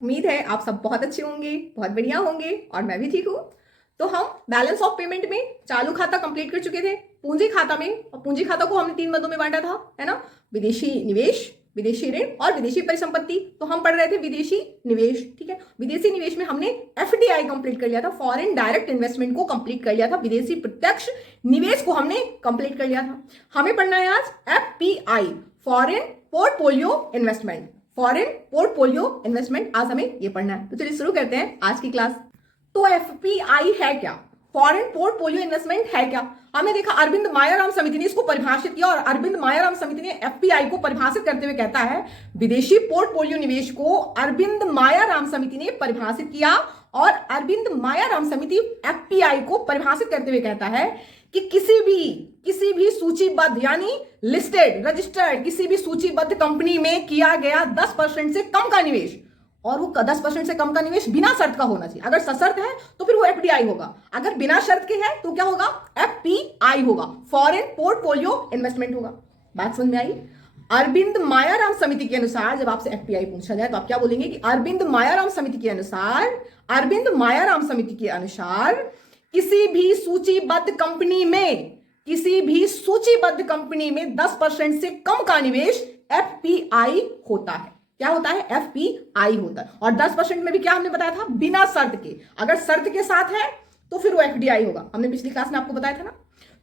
उम्मीद है आप सब बहुत अच्छे होंगे, बहुत बढ़िया होंगे और मैं भी ठीक हूँ। तो हम बैलेंस ऑफ पेमेंट में चालू खाता कंप्लीट कर चुके थे। पूंजी खाता में, और पूंजी खाता को हमने 3 बंदों में बांटा था, है ना। विदेशी निवेश, विदेशी ऋण और विदेशी परिसंपत्ति। तो हम पढ़ रहे थे विदेशी निवेश, ठीक है। विदेशी निवेश में हमने एफडीआई कंप्लीट कर लिया था, फॉरेन डायरेक्ट इन्वेस्टमेंट को कंप्लीट कर लिया था, विदेशी प्रत्यक्ष निवेश को हमने कंप्लीट कर लिया था। हमें पढ़ना है आज FPI, foreign portfolio investment. Foreign portfolio investment आज हमें ये पढ़ना है। तो चलिए शुरू करते हैं आज की क्लास। तो एफपीआई है क्या, फॉरेन पोर्टफोलियो इन्वेस्टमेंट है क्या? हमने देखा अरविंद मायाराम समिति ने इसको परिभाषित किया, और अरविंद मायाराम समिति ने एफपीआई को परिभाषित करते हुए कहता है, विदेशी पोर्टफोलियो निवेश को अरविंद मायाराम समिति ने परिभाषित किया, और अरविंद मायाराम समिति एफपीआई को परिभाषित करते हुए कहता है कि किसी भी सूचीबद्ध यानी लिस्टेड रजिस्टर्ड किसी भी सूचीबद्ध कंपनी में किया गया 10% से कम का निवेश, और वो 10% से कम का निवेश बिना शर्त का होना चाहिए। अगर सशर्त है तो फिर वो एफडीआई होगा, अगर बिना शर्त के है तो क्या होगा? एफपीआई होगा, फॉरेन पोर्टफोलियो इन्वेस्टमेंट होगा। बात समझ में आई? अरविंद मायाराम समिति के अनुसार जब आपसे एफपीआई पूछा जाए तो आप क्या बोलेंगे कि अरविंद मायाराम समिति के अनुसार किसी भी सूचीबद्ध कंपनी में 10% से कम का निवेश एफपीआई होता है। क्या होता है? एफपीआई होता है। और 10% में भी क्या हमने बताया था? बिना शर्त के। अगर शर्त के साथ है तो फिर वो एफडीआई होगा, हमने पिछली क्लास में आपको बताया था ना।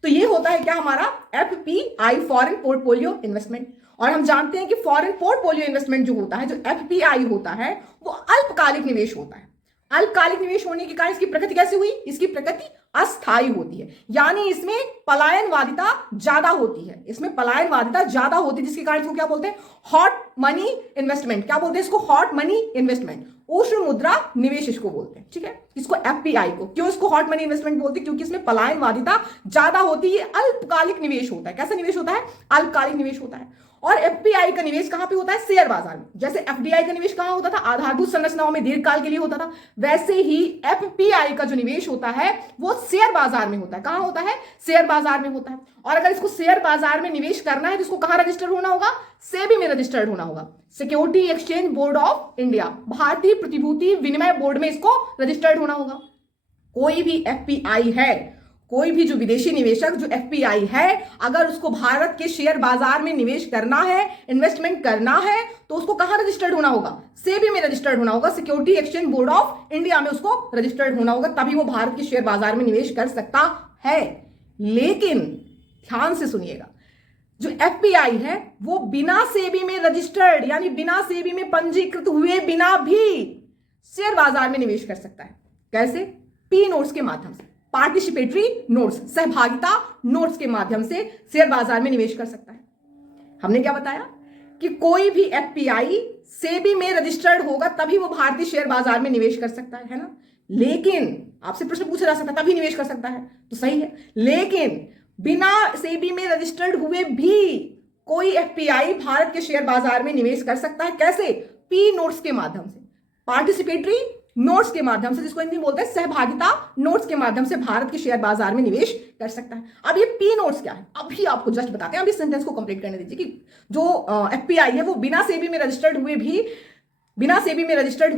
तो ये होता है क्या हमारा? FPI, foreign portfolio investment. और हम जानते हैं कि फॉरेन पोर्टफोलियो इन्वेस्टमेंट जो होता है, जो एफपीआई होता है, वो अल्पकालिक निवेश होता है। अल्पकालिक निवेश होने के कारण इसकी प्रकृति कैसे हुई? इसकी प्रकृति अस्थायी होती है, यानी इसमें पलायनवादिता ज्यादा होती है। जिसके कारण इसको क्या बोलते हैं? Hot money investment. क्या बोलते हैं इसको? हॉट मनी इन्वेस्टमेंट, उष्ण मुद्रा निवेश इसको बोलते हैं, ठीक है। इसको एफपीआई को क्यों इसको हॉट मनी इन्वेस्टमेंट बोलते हैं? क्योंकि इसमें पलायनवादिता ज्यादा होती है, अल्पकालिक निवेश होता है। कैसा निवेश होता है? अल्पकालिक निवेश होता है। और एफपीआई का निवेश कहां पे होता है? शेयर बाजार में। जैसे एफडीआई का निवेश कहां होता था? आधारभूत संरचनाओं में दीर्घकाल के लिए होता था, वैसे ही एफपीआई का जो निवेश होता है वो शेयर बाजार में होता है। कहां होता है? शेयर बाजार में होता है। और अगर इसको शेयर बाजार में निवेश करना है तो इसको कहां रजिस्टर्ड होना होगा? सेबी में रजिस्टर्ड होना होगा, security exchange board of India, भारतीय प्रतिभूति विनिमय बोर्ड में इसको रजिस्टर्ड होना होगा। कोई भी एफपीआई है, कोई भी जो विदेशी निवेशक जो एफपीआई है, अगर उसको भारत के शेयर बाजार में निवेश करना है, इन्वेस्टमेंट करना है, तो उसको कहां रजिस्टर्ड होना होगा? सेबी में रजिस्टर्ड होना होगा, security exchange board of India में उसको रजिस्टर्ड होना होगा, तभी वो भारत के शेयर बाजार में निवेश कर सकता है। लेकिन ध्यान से सुनिएगा, जो एफपीआई है वो बिना सेबी में रजिस्टर्ड यानी बिना सेबी में पंजीकृत हुए बिना भी शेयर बाजार में निवेश कर सकता है। कैसे? पी नोट्स के माध्यम से, पार्टिसिपेटरी नोट्स, सहभागिता नोट्स के माध्यम से शेयर बाजार में निवेश कर सकता है। हमने क्या बताया कि कोई भी एफपीआई सेबी में रजिस्टर्ड होगा तभी वो भारतीय शेयर बाजार में निवेश कर सकता है ना। लेकिन आपसे प्रश्न पूछा जा सकता है तभी निवेश कर सकता है, तो सही है। लेकिन बिना सेबी में रजिस्टर्ड हुए भी कोई एफपीआई भारत के शेयर बाजार में निवेश कर सकता है। कैसे? पी नोट्स के माध्यम से, पार्टिसिपेटरी नोट्स के माध्यम से, जिसको हिंदी में बोलते हैं सहभागिता नोट्स के माध्यम से भारत के शेयर बाजार में निवेश कर सकता है। अब ये पी नोट्स क्या है? अभी आपको जस्ट बताते हैं, अभी सेंटेंस को कंप्लीट करने दीजिए कि जो एफपीआई है वो बिना सेबी में रजिस्टर्ड हुए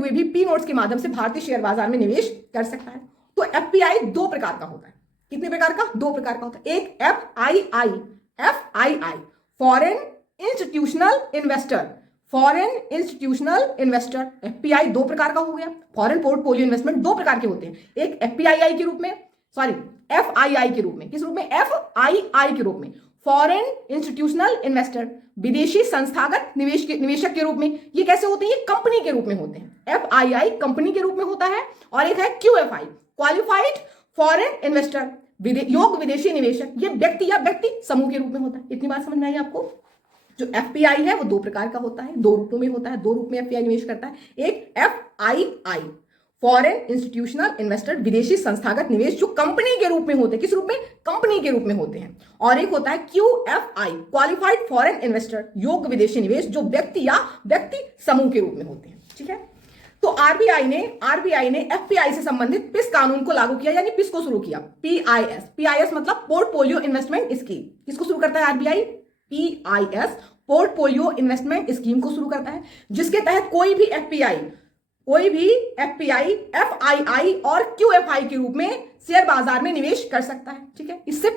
भी पी नोट्स के माध्यम से भारतीय शेयर बाजार में निवेश कर सकता है। तो एफपीआई 2 प्रकार का होता है। कितने प्रकार का? 2 प्रकार का होता है। एक FII, foreign institutional investor. FPI 2 प्रकार का हो गया। फॉरेन पोर्टफोलियो इन्वेस्टमेंट 2 प्रकार के होते हैं, एक एफआईआई के रूप में, किस रूप में? एफआईआई के रूप में, फॉरेन इंस्टीट्यूशनल इन्वेस्टर, विदेशी संस्थागत निवेशक के रूप में। ये कैसे होते हैं? ये कंपनी के रूप में होते हैं। एफआईआई कंपनी के रूप में होता है, और एक है क्यूएफआई, क्वालिफाइड फॉरेन इन्वेस्टर, योग्य विदेशी निवेशक। ये व्यक्ति या व्यक्ति समूह के रूप में होता है। इतनी बात समझ में आई आपको? जो एफपीआई है वो 2 प्रकार का होता है, 2 रूपों में होता है, 2 रूप में एफपीआई निवेश करता है। एक एफआईआई, फॉरेन इंस्टीट्यूशनल इन्वेस्टर, विदेशी संस्थागत निवेश, जो कंपनी के रूप में होते हैं। किस रूप में? कंपनी के रूप में होते हैं। और एक होता है क्यूएफआई, क्वालिफाइड फॉरेन इन्वेस्टर, योग्य विदेशी निवेश, जो व्यक्ति या व्यक्ति समूह के रूप में होते हैं, ठीक है। तो आरबीआई ने एफपीआई से संबंधित पिस कानून को लागू किया, यानी पिस को शुरू किया। पीआईएस मतलब पोर्टफोलियो इन्वेस्टमेंट स्कीम। किसको शुरू करता है RBI? PIS, portfolio investment scheme को शुरू करता है, जिसके तहत कोई भी एफपीआई कोई भी एफपीआई, एफआईआई और क्यूएफआई के रूप में शेयर बाजार में निवेश कर सकता है। ठीक है, इससे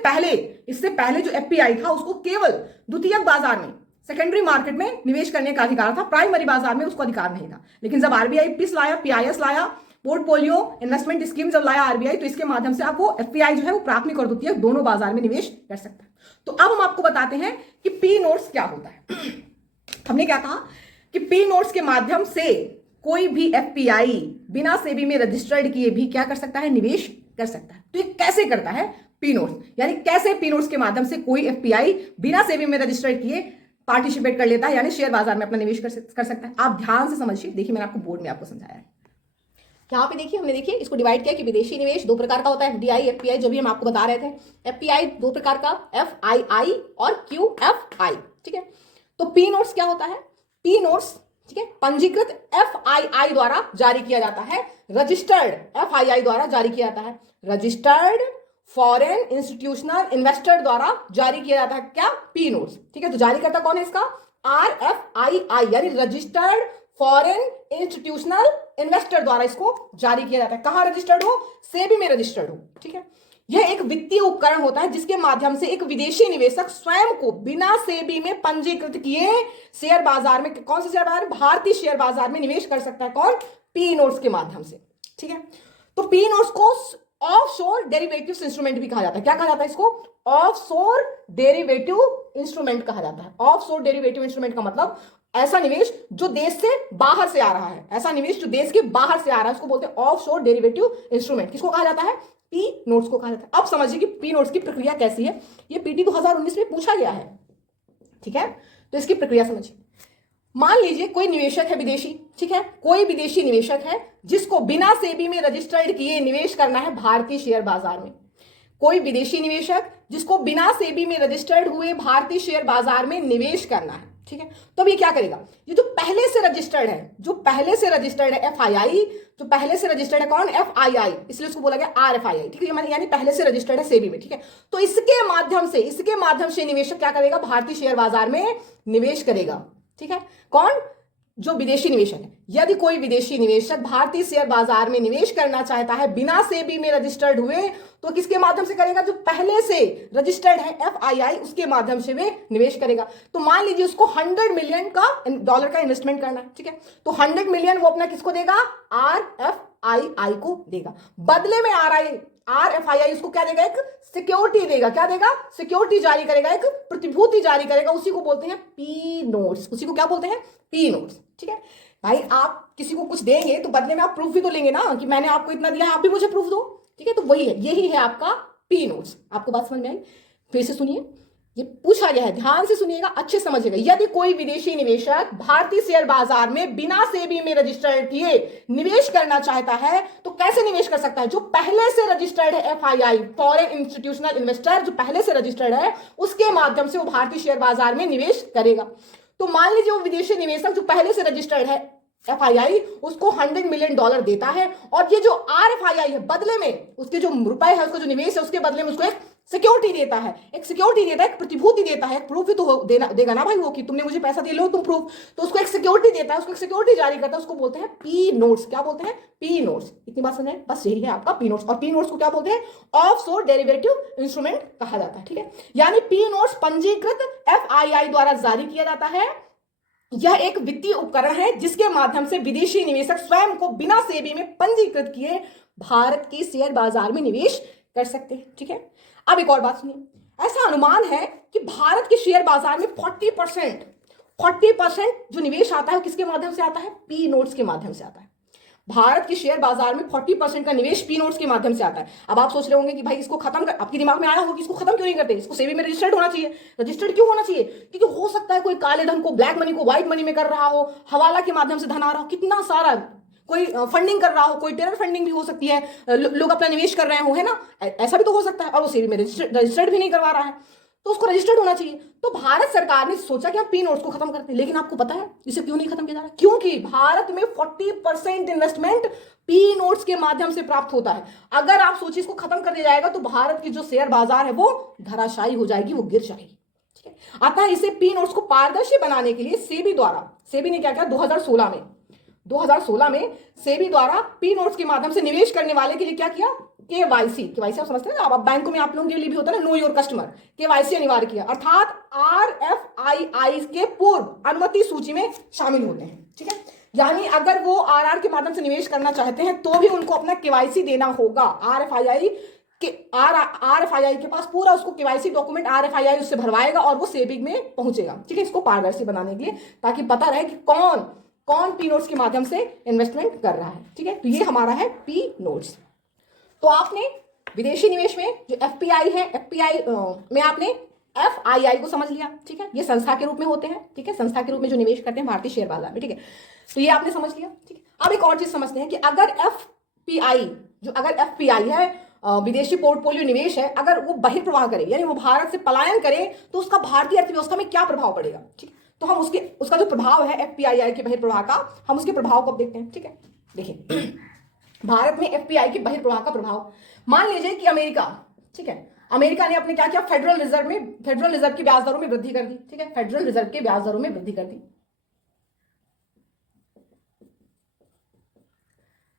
पहले जो एफपीआई था उसको केवल द्वितीयक बाजार में, सेकेंडरी मार्केट में निवेश करने का अधिकार था, प्राइमरी बाजार में उसको अधिकार नहीं था। लेकिन जब आरबीआई पिस लाया, पीआईएस लाया, पोर्टफोलियो इन्वेस्टमेंट स्कीम जब लाया आरबीआई, तो इसके माध्यम से आपको एफपीआई जो है वो प्राथमिक और द्वितीयक दोनों बाजार में निवेश कर सकता है। तो अब हम आपको बताते हैं कि पी नोट्स क्या होता है। हमने क्या कहा कि पी नोट्स के माध्यम से कोई भी एफपीआई बिना सेबी में रजिस्टर्ड किए भी क्या कर सकता है, निवेश कर सकता है। तो ये कैसे करता है पी नोट्स, यानी कैसे पी नोट्स के माध्यम से कोई एफपीआई बिना सेबी में रजिस्टर्ड किए पार्टिसिपेट कर लेता है, यानी शेयर बाजार में अपना निवेश कर सकता है। आप ध्यान से समझिए, देखिए मैंने आपको बोर्ड में आपको समझाया है। यहाँ पे देखिए हमने देखिए इसको डिवाइड किया कि विदेशी निवेश दो प्रकार का होता है, एफडीआई, एफपीआई, जो भी हम आपको बता रहे थे। एफपीआई दो प्रकार का, एफआईआई और क्यूएफआई। ठीक है, तो पी नोट्स क्या होता है? पी नोट्स, ठीक है, पंजीकृत एफआईआई द्वारा जारी किया जाता है, रजिस्टर्ड एफआईआई द्वारा जारी किया जाता है, रजिस्टर्ड फॉरेन इंस्टीट्यूशनल इन्वेस्टर द्वारा जारी किया जाता है। क्या? P notes. ठीक है, तो जारी करता कौन है इसका? आरएफआईआई, यानी रजिस्टर्ड फॉरेन इंस्टीट्यूशनल इन्वेस्टर द्वारा इसको जारी किया जाता है। कहां रजिस्टर्ड हो? सेबी में रजिस्टर्ड हो। ठीक है, यह एक वित्तीय उपकरण होता है जिसके माध्यम से एक विदेशी निवेशक स्वयं को बिना सेबी में पंजीकृत किए शेयर बाजार में, कौन से शेयर बाजार? भारतीय शेयर बाजार में निवेश कर सकता है। कौन? पी नोट्स के माध्यम से। ठीक है, तो पी नोट्स को ऑफशोर डेरिवेटिव्स इंस्ट्रूमेंट भी कहा जाता है। क्या कहा जाता है इसको? ऑफशोर डेरिवेटिव इंस्ट्रूमेंट कहा जाता है। ऑफशोर डेरिवेटिव इंस्ट्रूमेंट का मतलब ऐसा निवेश जो देश से बाहर से आ रहा है, ऐसा निवेश जो देश के बाहर से आ रहा है, उसको बोलते हैं ऑफशोर डेरिवेटिव इंस्ट्रूमेंट। किसको कहा जाता है? पी नोट्स को कहा जाता है। अब समझिए कि पी नोट्स की प्रक्रिया कैसी है। ये पीटी 2019 में पूछा गया है। ठीक है, तो इसकी प्रक्रिया समझिए। मान लीजिए कोई निवेशक है विदेशी, ठीक है, कोई विदेशी निवेशक है जिसको बिना सेबी में रजिस्टर्ड किए निवेश करना है भारतीय शेयर बाजार में। कोई विदेशी निवेशक जिसको बिना सेबी में रजिस्टर्ड हुए भारतीय शेयर बाजार में निवेश करना है। ठीक है, तो ये क्या करेगा? ये जो पहले से रजिस्टर्ड है, जो पहले से रजिस्टर्ड है एफआईआई, जो पहले से रजिस्टर्ड है कौन? एफआईआई, इसलिए उसको बोला गया आरएफआईआई। ठीक है, यानी पहले से रजिस्टर्ड है सेबी में। ठीक है, तो इसके माध्यम से निवेशक क्या करेगा? भारतीय शेयर बाजार में निवेश करेगा। ठीक है, कौन? जो विदेशी निवेशक है। यदि कोई विदेशी निवेशक भारतीय शेयर बाजार में निवेश करना चाहता है बिना सेबी में रजिस्टर्ड हुए, तो किसके माध्यम से करेगा? जो पहले से रजिस्टर्ड है एफआईआई, उसके माध्यम से वे निवेश करेगा। तो मान लीजिए उसको $100 मिलियन का इन्वेस्टमेंट करना है। ठीक है, तो 100 मिलियन वो अपना किसको देगा? आरएफआईआई को देगा। बदले में आरएफआईआई उसको क्या देगा? एक सिक्योरिटी देगा। क्या देगा? सिक्योरिटी जारी करेगा, एक प्रतिभूति जारी करेगा। उसी को बोलते हैं पी नोट्स। उसी को क्या बोलते हैं? P notes. ठीक है भाई, आप किसी को कुछ देंगे तो बदले में आप प्रूफ भी तो लेंगे ना, कि मैंने आपको इतना दिया है, आप भी मुझे प्रूफ दो। ठीक है, तो वही है, यही है आपका पी नोट्स। आपको बात समझ में आई? फिर से सुनिए, ये पूछा गया है, ध्यान से सुनिएगा, अच्छे समझिएगा। यदि कोई विदेशी निवेशक भारतीय शेयर बाजार में बिना सेबी में रजिस्टर्ड किए निवेश करना चाहता है, तो कैसे निवेश कर सकता है? जो पहले से रजिस्टर्ड है एफआईआई, फॉरेन इंस्टीट्यूशनल इन्वेस्टर, जो पहले से रजिस्टर्ड है, उसके माध्यम से वो भारतीय शेयर बाजार में निवेश करेगा। तो मान लीजिए वो विदेशी निवेशक जो पहले से रजिस्टर्ड है एफआईआई, उसको $100 मिलियन देता है, और ये जो आरएफआईआई है बदले में उसके जो रुपए है, उसका जो निवेश है, उसके बदले में उसको एक सिक्योरिटी देता है, एक प्रतिभूति देता है, प्रूफ भी तो देगा ना भाई वो, कि तुमने मुझे पैसा दे लो तुम प्रूफ। तो उसको एक सिक्योरिटी देता है, उसको एक सिक्योरिटी जारी करता है, उसको बोलते हैं पी नोट्स। क्या बोलते हैं? P notes. इतनी बात समझे? बस यही है आपका पी नोट्स। और पी नोट्स को क्या बोलते हैं? ऑफशोर डेरिवेटिव इंस्ट्रूमेंट कहा जाता है। ठीक है, यानी पी नोट्स पंजीकृत एफआईआई द्वारा जारी किया जाता है। यह एक वित्तीय उपकरण है जिसके माध्यम से विदेशी निवेशक स्वयं को बिना सेबी में पंजीकृत किए भारत के शेयर बाजार में निवेश कर सकते हैं। ठीक है, अब एक और बात सुनिए। ऐसा अनुमान है कि भारत के शेयर बाजार में 40% जो निवेश आता है वो किसके माध्यम से आता है? पी नोट्स के माध्यम से आता है। भारत के शेयर बाजार में 40% का निवेश पी नोट्स के माध्यम से आता है। अब आप सोच रहे होंगे कि भाई इसको खत्म कर, आपके दिमाग में आया होगा कि इसको खत्म क्यों नहीं करते? इसको सेबी में रजिस्टर्ड होना चाहिए। रजिस्टर्ड क्यों होना चाहिए? क्योंकि हो सकता है कोई काले धन को, ब्लैक मनी को व्हाइट मनी में कर रहा हो, हवाला के माध्यम से धन आ रहा हो, कितना सारा कोई फंडिंग कर रहा हो, कोई टेरर फंडिंग भी हो सकती है, लोग अपना निवेश कर रहे हो, है ना, ऐसा भी तो हो सकता है। और वो सेबी में रजिस्टर्ड भी नहीं करवा रहा है, तो उसको रजिस्टर्ड होना चाहिए। तो भारत सरकार ने सोचा कि हम पी नोट्स को खत्म करते हैं। लेकिन आपको पता है इसे क्यों नहीं खत्म किया जा रहा? क्योंकि भारत में 40% इन्वेस्टमेंट पी नोट्स के माध्यम से प्राप्त होता है। अगर आप सोचिए इसको खत्म कर दिया जाएगा तो भारत की जो शेयर बाजार है वो धराशायी हो जाएगी, वो गिर जाएगी। ठीक है, अतः इसे पी नोट्स को पारदर्शी बनाने के लिए सेबी ने क्या किया? 2016 2016 में सेबी द्वारा पी नोट्स के माध्यम से निवेश करने वाले के लिए क्या किया, केवाईसी आप समझते हैं ना, अब बैंकों में आप लोगों के लिए भी होता है ना, नो योर कस्टमर, केवाईसी अनिवार्य किया, अर्थात आरएफआईआई के पूर्व अनुमति सूची में शामिल होते हैं। ठीक है, यानी अगर वो आरआर के माध्यम से निवेश करना चाहते हैं तो भी उनको अपना केवाईसी देना होगा। आरएफआईआई के पास पूरा उसको केवाईसी डॉक्यूमेंट आरएफआईआई उससे भरवाएगा और वो सेबी में पहुंचेगा। ठीक है, इसको पारदर्शी बनाने के लिए, ताकि पता रहे कि कौन कौन पी नोट्स के माध्यम से इन्वेस्टमेंट कर रहा है। ठीक है, तो ये हमारा है पी नोट्स। तो आपने विदेशी निवेश में जो एफपीआई है, एफपीआई में आपने एफआईआई को समझ लिया। ठीक है, ये संस्था के रूप में होते हैं। ठीक है, संस्था के रूप में जो निवेश करते हैं भारतीय शेयर बाजार में। ठीक है, तो ये आपने समझ लिया। ठीक है, अब एक और चीज समझते हैं कि अगर एफपीआई है, विदेशी पोर्टफोलियो निवेश है, अगर वो बहिर्प्रवाह करे यानी वो भारत से पलायन करे तो उसका भारतीय अर्थव्यवस्था में क्या प्रभाव पड़ेगा। ठीक है, तो हम उसका जो प्रभाव है एफपीआई के बहिर्प्रवाह का, हम उसके प्रभाव को अब देखते हैं। ठीक है, देखिए भारत में एफपीआई के बहिर्प्रवाह का प्रभाव, मान लीजिए कि अमेरिका, ठीक है, अमेरिका ने अपने क्या किया, फेडरल रिजर्व की ब्याज दरों में वृद्धि कर दी। ठीक है, फेडरल रिजर्व के ब्याज दरों में वृद्धि कर दी,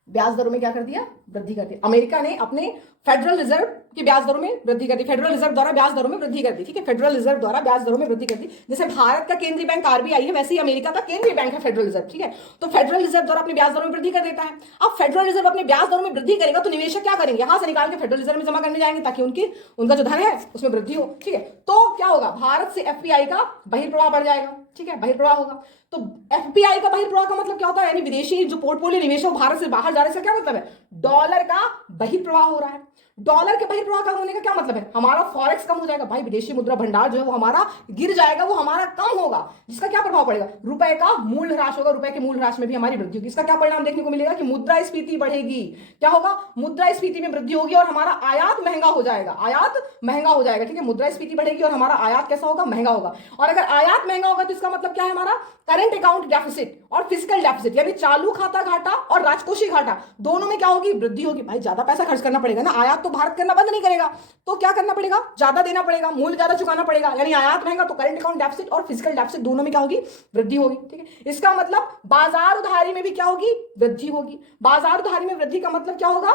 ब्याज दरों में क्या कर दिया, वृद्धि कर दी। अमेरिका ने अपने फेडरल रिजर्व की ब्याज दरों में वृद्धि कर दी, फेडरल रिजर्व द्वारा ब्याज दरों में वृद्धि कर दी। ठीक है, फेडरल रिजर्व द्वारा ब्याज दरों में वृद्धि कर दी। जैसे भारत का केंद्रीय बैंक आरबीआई है, वैसे ही अमेरिका का केंद्रीय बैंक है फेडरल रिजर्व। ठीक है, तो फेडरल रिजर्व द्वारा अपनी ब्याज दरों में वृद्धि कर देता है। अब फेडरल रिजर्व अपनी ब्याज दरों में वृद्धि करेगा तो निवेशक क्या करेंगे, यहां से निकाल के फेडरल रिजर्व में जमा करने जाएंगे ताकि उनका जो धन है उसमें वृद्धि हो। ठीक है, तो क्या होगा, भारत से एफपीआई का बहिर्प्रवाह बढ़ जाएगा। ठीक है, बहिर्प्रवाह होगा। तो एफपीआई का बहिर्प्रवाह का मतलब क्या होता है, यानी विदेशी जो पोर्टफोलियो निवेश है वो भारत से बाहर जा रहे हैं, इसका क्या मतलब है, डॉलर का बहिर्प्रवाह हो रहा है। डॉलर के बहिर्प्रवाह कम होने का क्या मतलब है, हमारा फॉरेक्स कम हो जाएगा। भाई विदेशी मुद्रा भंडार जो है वो हमारा गिर जाएगा, वो हमारा कम होगा, जिसका क्या प्रभाव पड़ेगा, रुपए का मूल्य ह्रास होगा, रुपए के मूल्य ह्रास में भी हमारी वृद्धि होगी। इसका क्या परिणाम देखने को मिलेगा कि मुद्रास्फीति बढ़ेगी। क्या होगा, मुद्रास्फीति में वृद्धि होगी और हमारा आयात महंगा हो जाएगा, आयात महंगा हो जाएगा। ठीक है, मुद्रास्फीति बढ़ेगी और हमारा आयात कैसा होगा, महंगा होगा। और अगर आयात महंगा होगा तो इसका मतलब क्या है, हमारा करंट अकाउंट डेफिसिट और फिजिकल डेफिसिट यानी चालू खाता घाटा और राजकोषीय घाटा दोनों में क्या होगी, वृद्धि होगी। भाई ज्यादा पैसा खर्च करना पड़ेगा ना, आयात तो भारत करना बंद नहीं करेगा, तो क्या करना पड़ेगा, ज्यादा देना पड़ेगा, मूल्य ज्यादा चुकाना पड़ेगा, यानी आयात महंगा तो करंट अकाउंट डेफिसिट और फिजिकल डेफिसिट दोनों में क्या होगी, वृद्धि होगी। ठीक है, इसका मतलब बाजार उधारी में भी क्या होगी, वृद्धि होगी। बाजार उधारी में वृद्धि का मतलब क्या होगा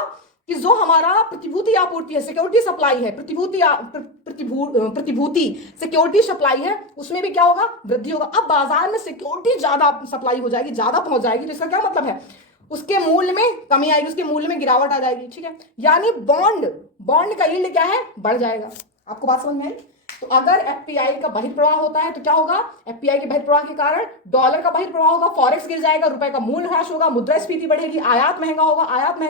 कि जो हमारा प्रतिभूति आपूर्ति है, सिक्योरिटी सप्लाई है, प्रतिभूति सिक्योरिटी सप्लाई है, उसमें भी क्या होगा, वृद्धि होगा। अब बाजार में सिक्योरिटी ज्यादा सप्लाई हो जाएगी, ज्यादा पहुंच जाएगी, तो इसका क्या मतलब है, उसके मूल्य में कमी आएगी, उसके मूल्य में गिरावट आ जाएगी। ठीक है, यानी बॉन्ड का यील्ड क्या है, बढ़ जाएगा। आपको बात समझ में आई। तो अगर एफपीआई का बहिर्प्रवाह होता है तो क्या होगा, एफपीआई के बहिर्प्रवाह के कारण डॉलर का बहिर्प्रवाह होगा, फॉरेक्स गिर जाएगा, रुपए का मूल्य ह्रास होगा, मुद्रास्फीति बढ़ेगी, आयात महंगा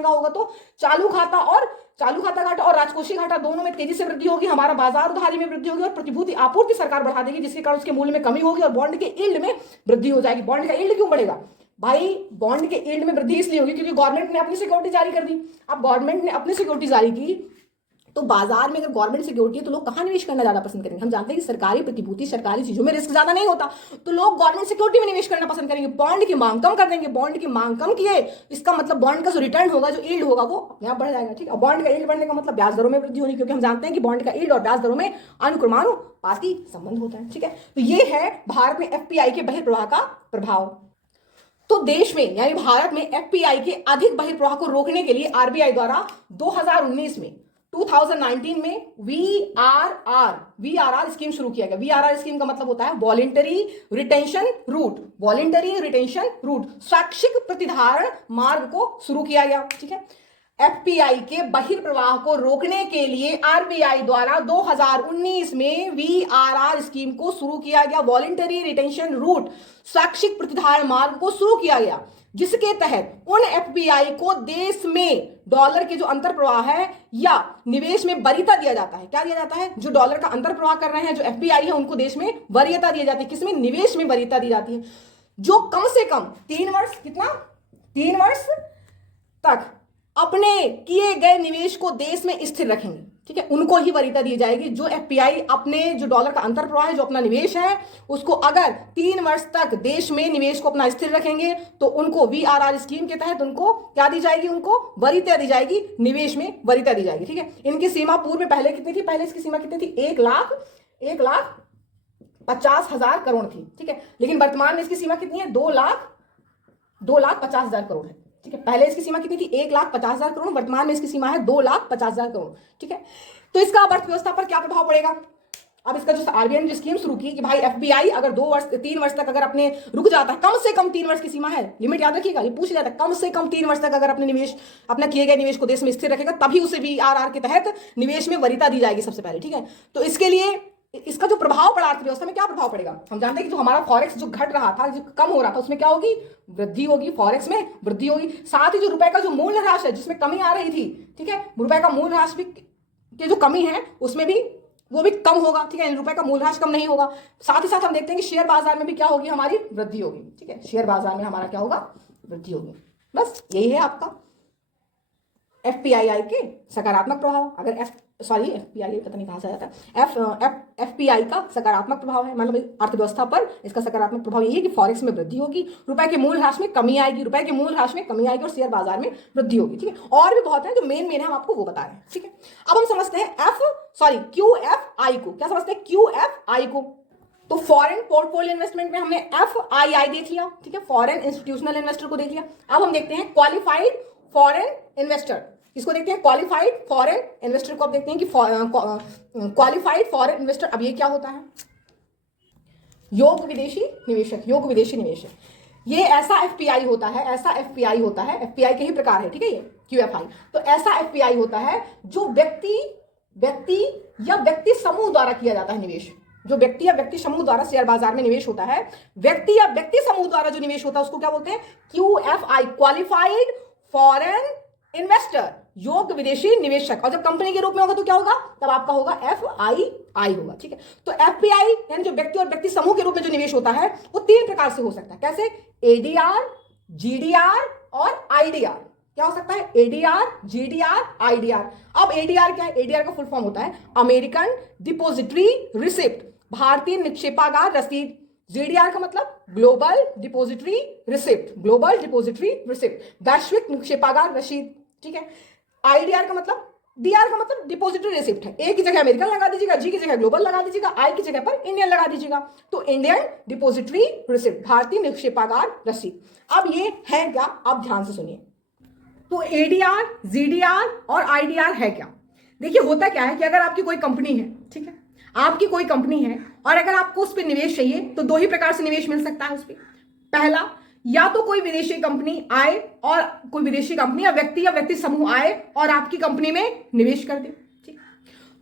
होगा तो चालू खाता घाटा और राजकोषीय घाटा दोनों में तेजी से वृद्धि होगी, हमारा बाजार उधारी में वृद्धि होगी और प्रतिभूति आपूर्ति सरकार बढ़ा देगी, जिसके कारण उसके मूल्य में कमी होगी और बॉन्ड के यील्ड में वृद्धि हो जाएगी। बॉन्ड का यील्ड क्यों बढ़ेगा भाई, बॉन्ड के यील्ड में वृद्धि इसलिए होगी क्योंकि गवर्नमेंट ने अपनी सिक्योरिटी जारी कर दी। अब गवर्नमेंट ने अपनी सिक्योरिटी जारी की तो बाजार में अगर गवर्नमेंट सिक्योरिटी है तो लोग कहां निवेश करना ज्यादा पसंद करेंगे, हम जानते हैं कि सरकारी प्रतिभूति सरकारी चीजों में रिस्क ज्यादा नहीं होता, तो लोग गवर्नमेंट सिक्योरिटी में निवेश करना पसंद करेंगे, बॉन्ड की मांग कम कर देंगे। बॉन्ड की मांग कम किए, इसका मतलब बॉन्ड का जो रिटर्न होगा, जो यील्ड होगा वो अपने आप बढ़ जाएगा। ठीक है, बॉन्ड का यील्ड बढ़ने का मतलब ब्याज दरों में वृद्धि होनी, क्योंकि हम जानते हैं कि बॉन्ड का यील्ड और ब्याज दरों में अनुक्रमानुपाती संबंध होता है। ठीक है, तो ये है भारत में एफपीआई के बहिर्प्रवाह का प्रभाव। तो देश में यानी भारत में एफपीआई के अधिक बहिर्प्रवाह को रोकने के लिए आरबीआई द्वारा 2019 में वीआरआर स्कीम शुरू किया गया। वीआरआर स्कीम का मतलब होता है वॉलेंटरी रिटेंशन रूट, स्वैच्छिक प्रतिधारण मार्ग को शुरू किया गया। ठीक है, एफपीआई के बहिर्प्रवाह को रोकने के लिए आरबीआई द्वारा 2019 में वीआरआर स्कीम को शुरू किया गया, वॉलेंटरी रिटेंशन रूट, स्वैच्छिक प्रतिधारण मार्ग को शुरू किया गया, जिसके तहत उन एफपीआई को देश में डॉलर के जो अंतर प्रवाह है या निवेश में वरीयता दिया जाता है। क्या दिया जाता है, जो डॉलर का अंतर प्रवाह कर रहे हैं, जो एफपीआई है, उनको देश में वरीयता दी जाती है। किसमें, निवेश में वरीयता दी जाती है, जो कम से कम 3 वर्ष तक अपने किए गए निवेश को देश में स्थिर रखेंगे। ठीक है, उनको ही वरीयता दी जाएगी। जो एफपीआई अपने जो डॉलर का अंतर प्रवाह है, जो अपना निवेश है, उसको अगर 3 वर्ष तक देश में निवेश को अपना स्थिर रखेंगे तो उनको वीआरआर स्कीम के तहत उनको क्या दी जाएगी, उनको वरीयता दी जाएगी, निवेश में वरीयता दी जाएगी। ठीक है, इनकी सीमा पूर्व में पहले कितनी थी, पहले इसकी सीमा कितनी थी, 1,50,000 करोड़ थी। ठीक है, लेकिन वर्तमान में इसकी सीमा कितनी है, 2,00,000 2,50,000 करोड़ है। ठीक है, पहले इसकी सीमा कितनी थी? 1,50,000 करोड़, वर्तमान में इसकी सीमा है 2,50,000 करोड़। ठीक है, तो इसका अब अर्थव्यवस्था पर क्या प्रभाव पड़ेगा? अब इसका जो आरबीआई ने जो स्कीम शुरू की कि भाई एफपीआई अगर 3 वर्ष तक अगर अपने रुक जाता है, कम से कम 3 वर्ष की सीमा है, लिमिट याद रखिएगा, ये पूछ लिया था, कम से कम 3 वर्ष तक अगर अपने निवेश, अपना किए गए निवेश को देश में स्थिर रखेगा, तभी उसे बीआरआर के तहत निवेश में वरीयता दी जाएगी सबसे पहले। ठीक है, तो इसके लिए इसका जो प्रभाव पड़ा अर्थव्यवस्था में, क्या प्रभाव पड़ेगा? हम जानते हैं कि जो हमारा फॉरेक्स जो घट रहा था, जो कम हो रहा था, उसमें क्या होगी? वृद्धि होगी, फॉरेक्स में वृद्धि होगी। साथ ही जो रुपए का जो मूल्य ह्रास है, जिसमें कमी आ रही थी, ठीक है, रुपए का मूल्य ह्रास भी की जो कमी है उसमें भी वो भी कम होगा। ठीक है, रुपए का मूल्यह्रास कम नहीं होगा। साथ ही साथ हम देखते हैं कि शेयर बाजार में भी क्या होगी? हमारी वृद्धि होगी। ठीक है, शेयर बाजार में हमारा क्या होगा? वृद्धि होगी। बस यही है आपका एफपीआई के सकारात्मक प्रभाव। अगर एफपीआई पता नहीं कहां से आया था, एफपीआई का सकारात्मक प्रभाव है, मतलब अर्थव्यवस्था पर इसका सकारात्मक प्रभाव यही है कि फॉरेक्स में वृद्धि होगी, रुपए के मूल्य ह्रास में कमी आएगी, और शेयर बाजार में वृद्धि होगी। ठीक है, और भी बहुत है जो मेन है, हम आपको वो बता रहे हैं। ठीक है, अब हम समझते हैं QFI को। क्या समझते हैं? QFI को। तो फॉरेन पोर्टफोलियो इन्वेस्टमेंट में हमने FII देख लिया। ठीक है, फॉरेन इंस्टीट्यूशनल इन्वेस्टर को देख लिया। अब हम देखते हैं क्वालिफाइड फॉरेन इन्वेस्टर। इसको देखते हैं क्वालिफाइड फॉरेन इन्वेस्टर को। अब देखते हैं कि क्वालिफाइड फॉरेन इन्वेस्टर, अब ये क्या होता है? योग्य विदेशी निवेशक। ये ऐसा एफपीआई होता है, एफपीआई के ही प्रकार है। ठीक है, ये QFI। तो ऐसा एफपीआई होता है जो व्यक्ति या व्यक्ति समूह द्वारा किया जाता है निवेश। जो व्यक्ति या व्यक्ति समूह द्वारा शेयर बाजार में निवेश होता है, व्यक्ति या व्यक्ति समूह द्वारा जो निवेश होता है, उसको क्या बोलते हैं? QFI, क्वालिफाइड फॉरेन इन्वेस्टर, योग्य विदेशी निवेशक। और जब कंपनी के रूप में होगा तो क्या होगा? तब आपका होगा FII होगा। ठीक है, तो एफपीआई यानी जो व्यक्ति और व्यक्ति समूह के रूप में जो निवेश होता है वो 3 प्रकार से हो सकता है। कैसे? ADR, GDR और IDR। क्या हो सकता है? ADR, GDR, IDR। अब ADR क्या है? ADR का फुल फॉर्म होता है अमेरिकन डिपोजिटरी रिसिप्ट, भारतीय निक्षेपागार रसीद। GDR का मतलब ग्लोबल डिपोजिटरी रिसिप्ट, वैश्विक निक्षेपागार रसीद। ठीक है, IDR का मतलब, DR का मतलब डिपोजिटरी रिसिप्ट है। A की जगह अमेरिकन लगा दीजिएगा, G की जगह ग्लोबल लगा दीजिएगा, I की जगह पर इंडियन लगा दीजिएगा। तो इंडियन डिपोजिटरी रिसिप्ट, भारतीय निक्षेपागार रसीद। अब ये है क्या? आप ध्यान से सुनिए। तो ADR, GDR और IDR है क्या? देखिए, होता क्या है कि अगर आपकी कोई कंपनी है, ठीक है, आपकी कोई कंपनी है और अगर आपको उस पर निवेश चाहिए तो 2 ही प्रकार से निवेश मिल सकता है उस पर। पहला, या तो कोई विदेशी कंपनी आए और कोई विदेशी कंपनी या व्यक्ति समूह आए और आपकी कंपनी में निवेश कर दे। ठीक,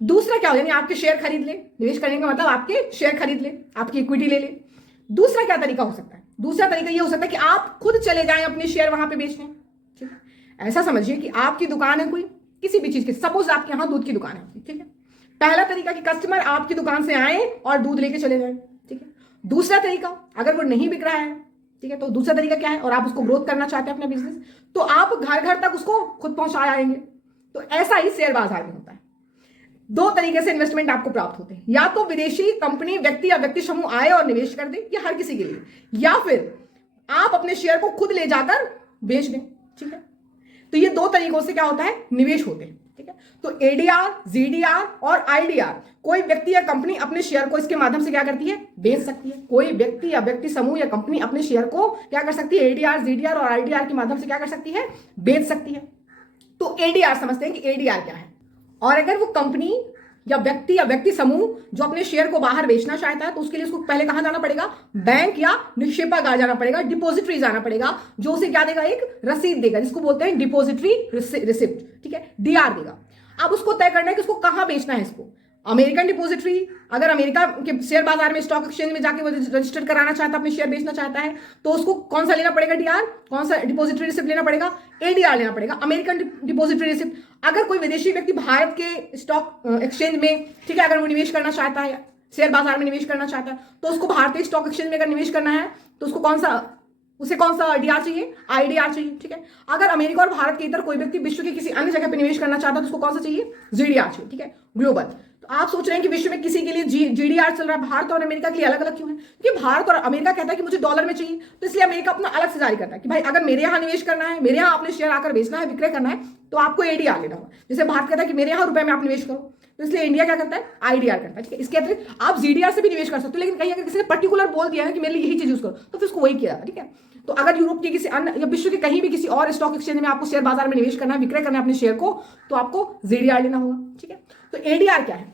दूसरा क्या हो, यानी आपके शेयर खरीद ले। निवेश करने का मतलब आपके शेयर खरीद ले, आपकी इक्विटी ले ले। दूसरा क्या तरीका हो सकता है? दूसरा तरीका यह हो सकता है कि आप खुद चले जाएं अपने शेयर वहां पे बेचने। ठीक है, ऐसा समझिए कि आपकी दुकान है कोई किसी भी चीज की, सपोज आपके यहां दूध की दुकान है। ठीक है, पहला तरीका कि कस्टमर आपकी दुकान से आए और दूध लेके चले जाए। ठीक है, दूसरा तरीका अगर वो नहीं बिक रहा है, ठीक है, तो दूसरा तरीका क्या है, और आप उसको ग्रोथ करना चाहते हैं अपना बिजनेस, तो आप घर घर तक उसको खुद पहुंचा आएंगे। तो ऐसा ही शेयर बाजार में होता है। 2 तरीके से इन्वेस्टमेंट आपको प्राप्त होते हैं, या तो विदेशी कंपनी व्यक्ति या व्यक्ति समूह आए और निवेश कर दे, ये हर किसी के लिए, या फिर आप अपने शेयर को खुद ले जाकर बेच दें। ठीक है, तो ये 2 तरीकों से क्या होता है? निवेश होते हैं। ठीक है, तो ADR, GDR और IDR, कोई व्यक्ति या कंपनी अपने शेयर को इसके माध्यम से क्या करती है? बेच सकती है। कोई व्यक्ति या व्यक्ति समूह या कंपनी अपने शेयर को क्या कर सकती है? ADR, GDR और IDR के माध्यम से क्या कर सकती है? बेच सकती है। तो ADR समझते हैं कि ADR क्या है। और अगर वो कंपनी या व्यक्ति समूह जो अपने शेयर को बाहर बेचना चाहता है, तो उसके लिए उसको पहले कहां जाना पड़ेगा? बैंक या निक्षेपागार जाना पड़ेगा, डिपोजिटरी जाना पड़ेगा, जो उसे क्या देगा? एक रसीद देगा, जिसको बोलते हैं डिपोजिटरी रिसिप्ट। ठीक है, DR देगा। अब उसको तय करना है कि उसको कहां बेचना है। इसको अमेरिकन डिपोजिटरी, अगर अमेरिका के शेयर बाजार में स्टॉक एक्सचेंज में जाके वो रजिस्टर कराना चाहता है, अपने शेयर बेचना चाहता है, तो उसको कौन सा लेना पड़ेगा? DR। कौन सा डिपोजिटरी रिसिप्ट लेना पड़ेगा? ADR लेना पड़ेगा, अमेरिकन डिपोजिटरी रिसिप्ट। अगर कोई विदेशी व्यक्ति भारत के स्टॉक एक्सचेंज में, ठीक है, अगर वो निवेश करना चाहता है, शेयर बाजार में निवेश करना चाहता है, तो उसको भारतीय स्टॉक एक्सचेंज में अगर निवेश करना है तो उसको कौन सा DR चाहिए? IDR चाहिए। ठीक है, अगर अमेरिका और भारत के इतर कोई व्यक्ति विश्व के किसी अन्य जगह पर निवेश करना चाहता है तो उसको कौन सा चाहिए? GDR चाहिए। ठीक है, ग्लोबल। तो आप सोच रहे हैं कि विश्व में किसी के लिए GDR चल रहा है, भारत और अमेरिका के लिए अलग अलग क्यों है? क्योंकि भारत और अमेरिका कहता है कि मुझे डॉलर में चाहिए, तो इसलिए अमेरिका अपना अलग से जारी करता है कि भाई अगर मेरे यहाँ निवेश करना है, मेरे यहाँ अपने शेयर आकर बेचना है, विक्रय करना है, तो आपको ADR लेना होगा। जैसे भारत कहता है कि मेरे यहाँ रुपए में आप निवेश करो, तो इसलिए इंडिया क्या करता है, आईडीआर करता है, ठीक है। इसके अतिरिक्त आप जीडीआर से भी निवेश कर सकते हो, लेकिन कहीं अगर किसी ने पर्टिकुलर बोल दिया है कि मेरे लिए यही चीज यूज करो, तो फिर उसको वही किया, ठीक है। तो अगर यूरोप के किसी अन्य या विश्व के कहीं भी किसी और स्टॉक एक्सचेंज में आपको शेयर बाजार में निवेश करना है, विक्रय करना है अपने शेयर को, तो आपको जीडीआर लेना होगा, ठीक है। तो एडीआर क्या है,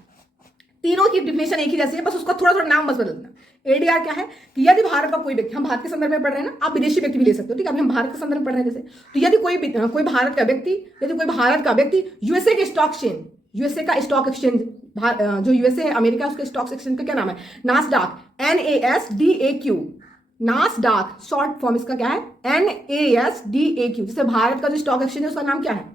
तीनों की डिफिनेशन एक ही जैसी है, बस उसका थोड़ा थोड़ा नाम बस बदल देना। एडीआर क्या है कि यदि भारत का कोई व्यक्ति, हम भारत के संदर्भ में पढ़ रहे हैं ना, आप विदेशी व्यक्ति भी ले सकते हो, ठीक है। अभी हम भारत के संदर्भ में पढ़ रहे हैं जैसे, तो यदि कोई भारत का व्यक्ति यूएसए के स्टॉक एक्सचेंज, यूएसए का स्टॉक एक्सचेंज, जो यूएसए है अमेरिका, उसके स्टॉक एक्सचेंज का क्या नाम है, Nasdaq, NASDAQ, Nasdaq short form इसका क्या है, NASDAQ। जैसे भारत का जो स्टॉक एक्सचेंज है उसका नाम क्या है,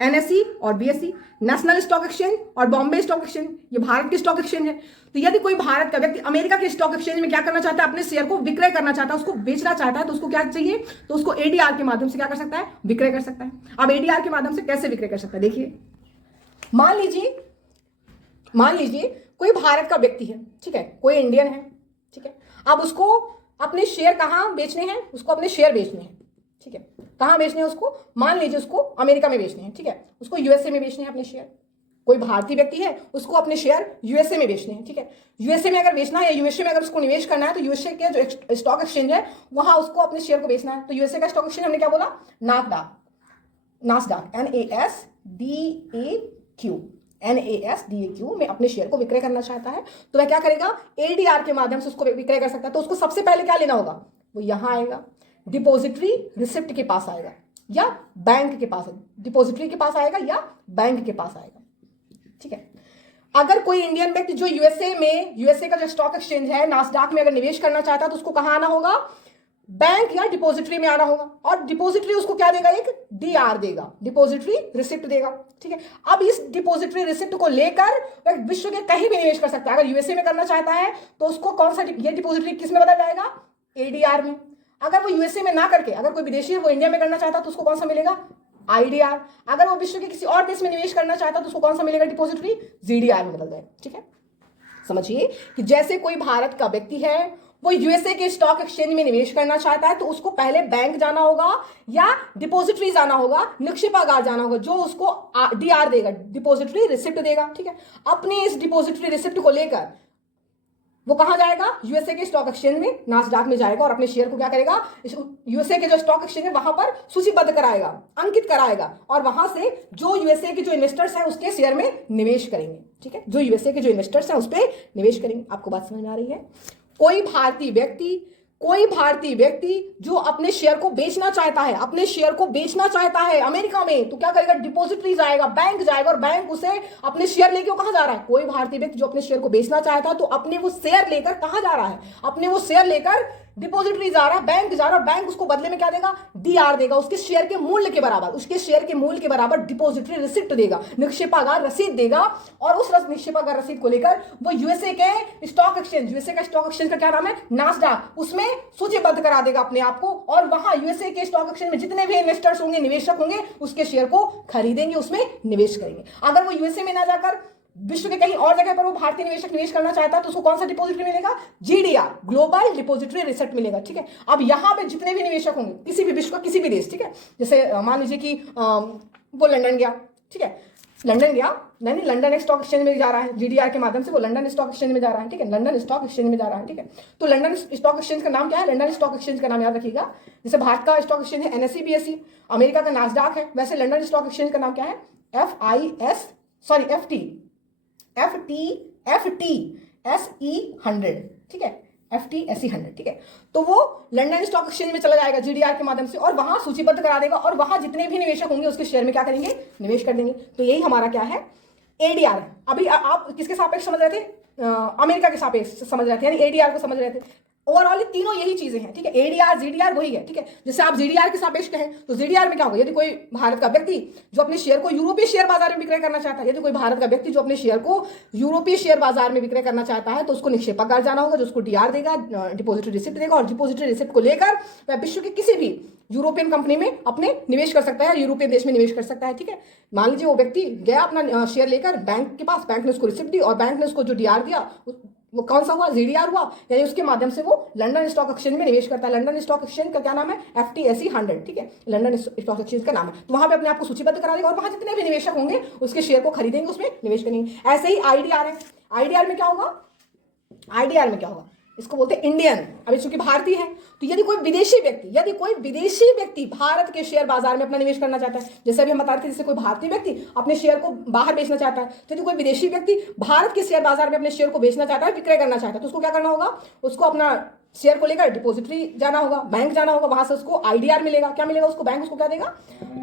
NSE और BSE, नेशनल स्टॉक एक्सचेंज और बॉम्बे स्टॉक एक्सचेंज, ये भारत के स्टॉक एक्सचेंज है। तो यदि कोई भारत का व्यक्ति अमेरिका के स्टॉक एक्सचेंज में क्या करना चाहता है, अपने शेयर को विक्रय करना चाहता है, उसको बेचना चाहता है, तो उसको क्या चाहिए, तो उसको एडीआर के माध्यम से क्या कर सकता है, विक्रय कर सकता है। अब एडीआर के माध्यम से कैसे विक्रय कर सकता है, देखिए, मान लीजिए कोई भारत का व्यक्ति है, ठीक है, कोई इंडियन है, ठीक है। अब उसको अपने शेयर कहाँ बेचने हैं, उसको अपने शेयर बेचने हैं, ठीक है। कहाँ बेचने हैं उसको, मान लीजिए उसको अमेरिका में बेचने हैं, ठीक है, उसको यूएसए में बेचने हैं अपने शेयर। कोई भारतीय व्यक्ति है, उसको अपने शेयर यूएसए में बेचने हैं, ठीक है। यूएसए में अगर बेचना है या यूएसए में अगर उसको निवेश करना है, तो यूएसए के जो स्टॉक एक्सचेंज है वहां उसको अपने शेयर को बेचना है। तो यूएसए का स्टॉक एक्सचेंज हमने क्या बोला, नासडाक, NASDAQ में अपने शेयर को विक्रय करना चाहता है, तो वह क्या करेगा, एडीआर के माध्यम से उसको विक्रय कर सकता है। तो उसको सबसे पहले क्या लेना होगा, वो यहां आएगा, डिपॉजिटरी रिसिप्ट के पास आएगा या बैंक के पास, डिपॉजिटरी के पास आएगा या बैंक के पास आएगा, ठीक है। अगर कोई इंडियन व्यक्ति जो यूएसए का जो स्टॉक एक्सचेंज है नासडाक में अगर निवेश करना चाहता है, तो उसको कहां आना होगा, बैंक या डिपॉजिटरी में आना होगा। और डिपॉजिटरी उसको क्या देगा, एक डीआर देगा, डिपॉजिटरी रिसिप्ट देगा, ठीक है। अब इस डिपॉजिटरी रिसिप्ट को लेकर वह विश्व के कहीं भी निवेश कर सकता है। अगर यूएसए में करना चाहता है तो उसको कौन सा, ये डिपॉजिटरी किस में बदल जाएगा, एडीआर में। अगर वो यूएसए में ना करके, अगर कोई विदेशी है वो इंडिया में करना चाहता है, तो उसको कौन सा मिलेगा, आईडीआर। अगर वो विश्व के किसी और देश में निवेश करना चाहता है, तो उसको कौन सा मिलेगा, डिपॉजिटरी, जीडीआर में बदल जाएगा, ठीक है। समझिए कि जैसे कोई भारत का व्यक्ति है, वो यूएसए के स्टॉक एक्सचेंज में निवेश करना चाहता है, तो उसको पहले बैंक जाना होगा या डिपॉजिटरी जाना होगा, निक्षेपागार जाना होगा, जो उसको डीआर देगा, डिपॉजिटरी रिसिप्ट देगा, ठीक है। अपने इस डिपॉजिटरी रिसिप्ट को लेकर वो कहां जाएगा, यूएसए के स्टॉक एक्सचेंज में, नासडाक में जाएगा और अपने शेयर को क्या करेगा, यूएसए के जो स्टॉक एक्सचेंज है वहां पर सूचीबद्ध कराएगा, अंकित कराएगा, और वहां से जो यूएसए के जो इन्वेस्टर्स हैं उसके शेयर में निवेश करेंगे, ठीक है। जो यूएसए के जो इन्वेस्टर्स हैं उस पर निवेश करेंगे। आपको बात समझ में आ रही है। कोई भारतीय व्यक्ति जो अपने शेयर को बेचना चाहता है, अमेरिका में, तो क्या करेगा, डिपॉजिटरी जाएगा, बैंक जाएगा, और बैंक उसे अपने शेयर लेके कहां जा रहा है, कोई भारतीय व्यक्ति जो अपने शेयर को बेचना चाहता है, तो अपने वो शेयर लेकर कहां जा रहा है, अपने वो शेयर लेकर डिपॉजिटरी जा रहा है, बैंक जा रहा है, और बैंक उसको बदले में क्या देगा, डीआर देगा, उसके शेयर के मूल्य के बराबर डिपॉजिटरी रिसिप्ट देगा, निक्षेपागार रसीद देगा। और उस निक्षेपागार रसीद को लेकर वो यूएसए के स्टॉक एक्सचेंज, यूएसए का स्टॉक एक्सचेंज का क्या नाम है, नासडाक, उसमें सूचीबद्ध करा देगा अपने आप को, और वहां यूएसए के स्टॉक एक्सचेंज में जितने भी इन्वेस्टर्स होंगे, निवेशक होंगे, उसके शेयर को खरीदेंगे, उसमें निवेश करेंगे। अगर वो यूएसए में ना जाकर विश्व के कहीं और जगह पर वो भारतीय निवेशक निवेश करना चाहता है, तो उसको कौन सा डिपॉजिटरी मिलेगा, जीडीआर, ग्लोबल डिपॉजिटरी रिसिप्ट मिलेगा, ठीक है। अब यहां पे जितने भी निवेशक होंगे, किसी भी विश्व का किसी भी देश, ठीक है, जैसे मान लीजिए कि वो लंदन गया, ठीक है, लंदन स्टॉक एक्सचेंज में जा रहा है, जीडीआर के माध्यम से वो लंदन स्टॉक एक्सचेंज में जा रहा है, ठीक है, लंदन स्टॉक एक्सचेंज में जा रहा है, ठीक है। तो लंदन स्टॉक एक्सचेंज का नाम क्या है, लंदन स्टॉक एक्सचेंज का नाम याद रखिएगा। जैसे भारत का स्टॉक एक्सचेंज है NSE BSE, अमेरिका का नासडाक है, वैसे लंदन स्टॉक एक्सचेंज का नाम क्या है, FTSE 100, ठीक है, FTSE 100, ठीक है। तो वो लंदन स्टॉक एक्सचेंज में चला जाएगा जीडीआर के माध्यम से, और वहां सूचीबद्ध करा देगा, और वहां जितने भी निवेशक होंगे उसके शेयर में क्या करेंगे, निवेश कर देंगे। तो यही हमारा क्या है, एडीआर। अभी आप किसके सापेक्ष समझ रहे थे, अमेरिका के सापेक्ष समझ रहे थे, यानी एडीआर को समझ रहे थे। ओवरऑल तीनों यही चीजें हैं, ठीक है, एडीआर जीडीआर वही है, ठीक है। जैसे आप जीडीआर के सापेक्ष कहें, तो जीडीआर में क्या होगा, यदि कोई भारत का व्यक्ति जो अपने शेयर को यूरोपीय शेयर बाजार में विक्रय करना चाहता है, यदि कोई भारत का व्यक्ति जो अपने शेयर को यूरोपीय शेयर बाजार में विक्रय करना चाहता है, तो उसको निक्षेपागार जाना होगा, जो उसको डीआर देगा, डिपॉजिटरी रिसिप्ट देगा, और डिपॉजिटरी रिसिप्ट को लेकर वह विश्व के किसी भी यूरोपियन कंपनी में अपने निवेश कर सकता है, यूरोपियन देश में निवेश कर सकता है, ठीक है। मान लीजिए वो व्यक्ति गया अपना शेयर लेकर बैंक के पास, बैंक ने उसको रिसिप्ट दी, और बैंक ने उसको जो डीआर दिया, वो कौन सा हुआ, जीडीआर हुआ, यानी उसके माध्यम से वो लंदन स्टॉक एक्सचेंज में निवेश करता है। लंदन स्टॉक एक्सचेंज का क्या नाम है, FTSE 100, ठीक है, लंदन स्टॉक एक्सचेंज का नाम है। तो वहां पे अपने आप को सूचीबद्ध करा देगा और वहां जितने भी निवेशक होंगे उसके शेयर को खरीदेंगे, उसमें निवेश करेंगे। ऐसे ही IDR है, IDR में क्या होगा, IDR में क्या होगा, इसको बोलते हैं इंडियन, अभी चूंकि भारतीय है तो यदि कोई विदेशी व्यक्ति भारत के शेयर बाजार में अपना निवेश करना चाहता है, जैसे अभी हम बता रहे थे, जैसे कोई भारतीय व्यक्ति अपने शेयर को बाहर बेचना चाहता है, तो यदि कोई विदेशी व्यक्ति भारत के शेयर बाजार में अपने शेयर को बेचना चाहता है, विक्रय करना चाहता है, तो उसको क्या करना होगा, उसको अपना शेयर को लेकर डिपॉजिटरी जाना होगा, बैंक जाना होगा, वहां से उसको IDR मिलेगा। क्या मिलेगा उसको, बैंक उसको क्या देगा,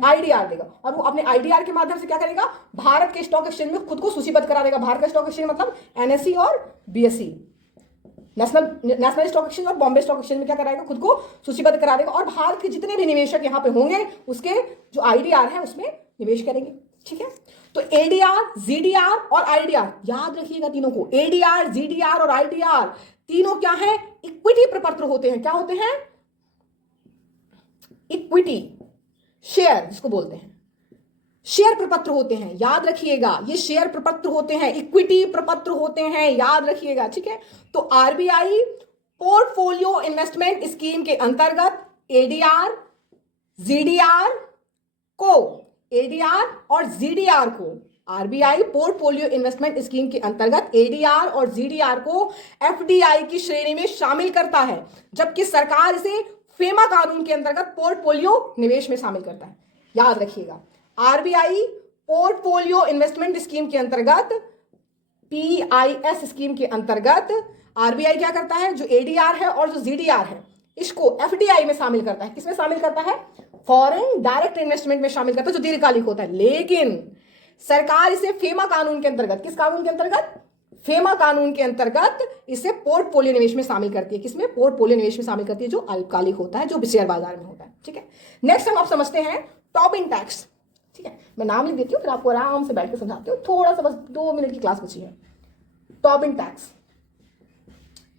IDR देगा, और वो अपने IDR के माध्यम से क्या करेगा, भारत के स्टॉक एक्सचेंज में खुद को सूचीबद्ध करा देगा। भारत का स्टॉक एक्सचेंज मतलब NSE और BSE, नेशनल स्टॉक एक्सचेंज और बॉम्बे स्टॉक एक्सचेंज में क्या कराएगा, खुद को सूचीबद्ध करा देगा, और भारत के जितने भी निवेशक यहाँ पे होंगे उसके जो IDR है उसमें निवेश करेंगे, ठीक है। तो ADR, ZDR और IDR याद रखिएगा तीनों को, ADR, ZDR और IDR तीनों क्या है, इक्विटी प्रपत्र होते हैं। क्या होते हैं, इक्विटी शेयर जिसको बोलते हैं, शेयर प्रपत्र होते हैं, याद रखिएगा, ये शेयर प्रपत्र होते हैं, इक्विटी प्रपत्र होते हैं, याद रखिएगा, ठीक है। तो RBI पोर्टफोलियो इन्वेस्टमेंट स्कीम के अंतर्गत ADR, ZDR को, ADR और ZDR को, RBI पोर्टफोलियो इन्वेस्टमेंट स्कीम के अंतर्गत ADR और ZDR को FDI की श्रेणी में शामिल करता है, जबकि सरकार इसे फेमा कानून के अंतर्गत पोर्टफोलियो निवेश में शामिल करता है। याद रखिएगा, RBI पोर्टफोलियो इन्वेस्टमेंट स्कीम के अंतर्गत, PIS स्कीम के अंतर्गत RBI क्या करता है, जो ADR है और जो ZDR है इसको FDI में शामिल करता है। किसमें शामिल करता है, फॉरेन डायरेक्ट इन्वेस्टमेंट में शामिल करता है, जो दीर्घकालिक होता है। लेकिन सरकार इसे फेमा कानून के अंतर्गत, किस कानून के अंतर्गत, फेमा कानून के अंतर्गत इसे पोर्टफोलियो निवेश में शामिल करती है। किसमें, पोर्टफोलियो निवेश में शामिल करती है, जो अल्पकालिक होता है, जो शेयर बाजार में होता है, ठीक है। नेक्स्ट हम आप समझते हैं टॉबिन टैक्स, ठीक है। मैं नाम लिख देती हूँ, फिर आपको आराम से बैठ के समझाती हूँ, थोड़ा सा बस 2 मिनट की क्लास बची है। Tobin tax,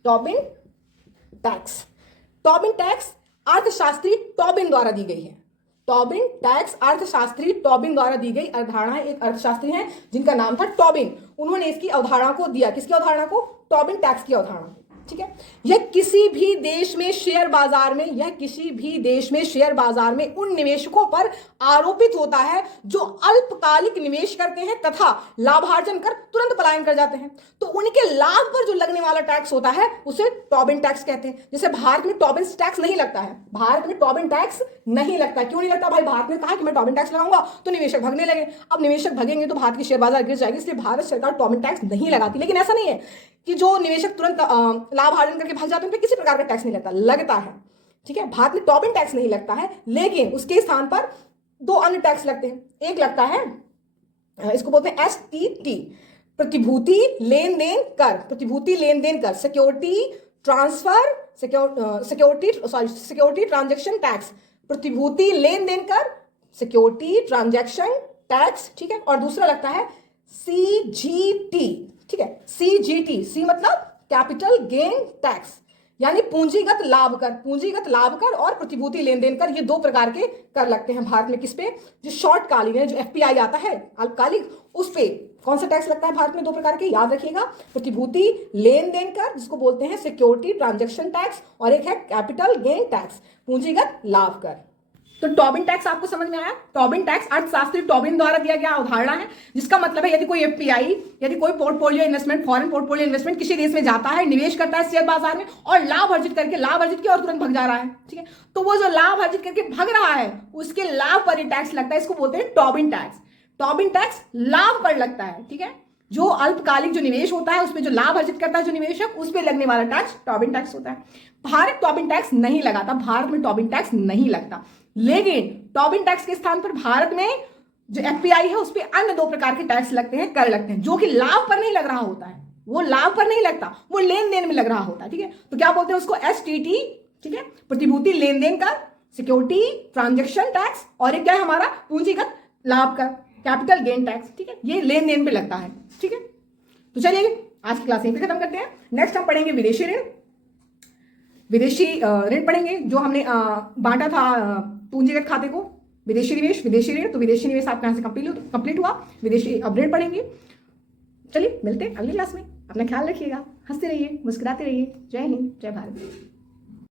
Tobin tax, Tobin tax अर्थशास्त्री टॉबिन द्वारा दी गई है। टॉबिन टैक्स अर्थशास्त्री टॉबिन द्वारा दी गई अवधारणा है। एक अर्थशास्त्री हैं जिनका नाम था टॉबिन, उन्होंने इसकी अवधारणा को दिया। किसकी अवधारणा को, टॉबिन टैक्स की अवधारणा, ठीक है। यह किसी भी देश में शेयर बाजार में, यह किसी भी देश में शेयर बाजार में उन निवेशकों पर आरोपित होता है जो अल्पकालिक निवेश करते हैं तथा लाभार्जन कर तुरंत पलायन कर जाते हैं। तो उनके लाभ पर जो लगने वाला टैक्स होता है उसे टॉबिन टैक्स कहते हैं। जैसे भारत में टॉबिन टैक्स नहीं लगता है, भारत में टॉबिन टैक्स नहीं लगता। क्यों नहीं लगता भाई, भारत ने कहा कि मैं टॉबिन टैक्स लगाऊंगा तो निवेशक भागने लगे। अब निवेशक भगेंगे तो भारत की शेयर बाजार गिर जाएगी, इसलिए भारत सरकार टॉबिन टैक्स नहीं लगाती। लेकिन ऐसा नहीं है कि जो निवेशक तुरंत लाभ अर्जन करके भाग जाते हैं उन पर किसी प्रकार का टैक्स नहीं लगता, लगता है, ठीक है। भारत में टॉबिन टैक्स नहीं लगता है, लेकिन उसके स्थान पर 2 अन्य टैक्स लगते हैं। एक लगता है, इसको बोलते हैं STT, प्रतिभूति लेन देन कर, प्रतिभूति लेन देन कर, security transfer, security transaction tax, प्रतिभूति लेन देन कर, सिक्योरिटी ट्रांजैक्शन टैक्स, ठीक है। और दूसरा लगता है CGT, ठीक है, CGT, सी मतलब कैपिटल गेन टैक्स, यानी पूंजीगत लाभ कर, पूंजीगत लाभ कर और प्रतिभूति लेन देन कर, ये 2 प्रकार के कर लगते हैं भारत में। किस पे, जो शॉर्ट कालीन है, जो FPI आता है अल्पकालिक, उस पे कौन सा टैक्स लगता है भारत में, 2 प्रकार के, याद रखिएगा, प्रतिभूति लेन देन कर जिसको बोलते हैं सिक्योरिटी ट्रांजैक्शन टैक्स, और एक है कैपिटल गेन टैक्स, पूंजीगत लाभ कर। तो टॉबिन टैक्स आपको समझ में आया। टॉबिन टैक्स अर्थशास्त्री टॉबिन द्वारा दिया गया अवधारणा है, जिसका मतलब है यदि कोई FPI, यदि कोई portfolio investment, foreign portfolio investment किसी देश में जाता है, निवेश करता है शेयर बाजार में और लाभ अर्जित किया और तुरंत भग जा रहा है, ठीक है, तो वो जो लाभ अर्जित करके भग रहा है उसके लाभ पर टैक्स लगता है, इसको बोलते हैं टॉबिन टैक्स। टॉबिन टैक्स लाभ पर लगता है, ठीक है, जो अल्पकालिक जो निवेश होता है उसमें जो लाभ अर्जित करता है जो निवेशक, उस पर लगने वाला टैक्स टॉबिन टैक्स होता है। भारत टॉबिन टैक्स नहीं लगाता, भारत में टॉबिन टैक्स नहीं लगता, लेकिन टॉबिन टैक्स के स्थान पर भारत में जो FPI है उस पर अन्य 2 प्रकार के टैक्स लगते हैं, कर लगते हैं, जो कि लाभ पर नहीं लग रहा होता है, वो लाभ पर नहीं लगता, वो लेन देन में लग रहा होता है, ठीक है। तो क्या बोलते हैं उसको, STT, ठीक है, प्रतिभूति लेन देन कर, सिक्योरिटी ट्रांजैक्शन टैक्स, और एक क्या है हमारा पूंजीगत लाभ कर, कैपिटल गेन टैक्स, ठीक है, ये लेन देन पे लगता है, ठीक है। तो चलिए आज की क्लास यहीं पे खत्म करते हैं। नेक्स्ट हम पढ़ेंगे विदेशी ऋण, विदेशी ऋण पढ़ेंगे, जो हमने बांटा था पूंजीगत खाते को, विदेशी निवेश, विदेशी ऋण। तो विदेशी निवेश आपका यहाँ से कंप्लीट हुआ, विदेशी अब ऋण पढ़ेंगे। चलिए मिलते हैं अगली क्लास में, अपना ख्याल रखिएगा। हंसते रहिए, मुस्कुराते रहिए। जय हिंद, जय भारत।